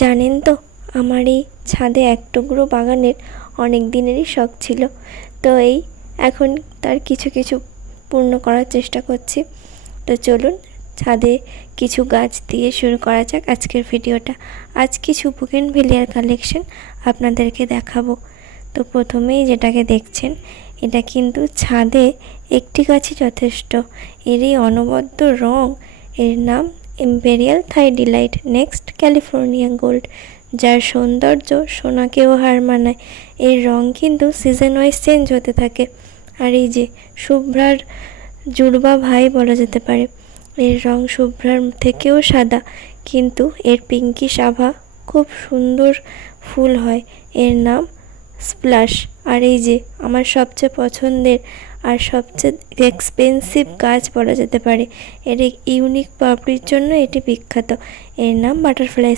জানেন তো, আমার এই ছাদে এক টুকরো বাগানের অনেক দিনেরই শখ ছিল। তো এখন তার কিছু কিছু পূর্ণ করার চেষ্টা করছি। তো চলুন ছাদে কিছু গাছ দিয়ে শুরু করা যাক আজকের ভিডিওটা। আজ কিছু বুগেনভিলিয়ার কালেকশন আপনাদেরকে দেখাবো। তো প্রথমেই যেটাকে দেখছেন, এটা কিন্তু ছাদে একটি গাছই যথেষ্ট। এর এই অনবদ্য রং, এর নাম ইম্পেরিয়াল থাই ডিলাইট নেক্সট ক্যালিফোর্নিয়া গোল্ড, যার সৌন্দর্য সোনাকেও হার মানায়। এর রং কিন্তু সিজন ওয়াইজ চেঞ্জ হতে থাকে। আর এই যে শুভ্রার জুড়বা ভাই বলা যেতে পারে, এর রং শুভ্রার থেকেও সাদা, কিন্তু এর পিঙ্কিশ আভা খুব সুন্দর ফুল হয়। এর নাম স্প্লাশ। আর এই যে আমার সবচেয়ে পছন্দের আর সবচেয়ে এক্সপেন্সিভ গাছ বলা যেতে পারে, এর ইউনিক পাপড়ির জন্য এটি বিখ্যাত। এর নাম বাটারফ্লাই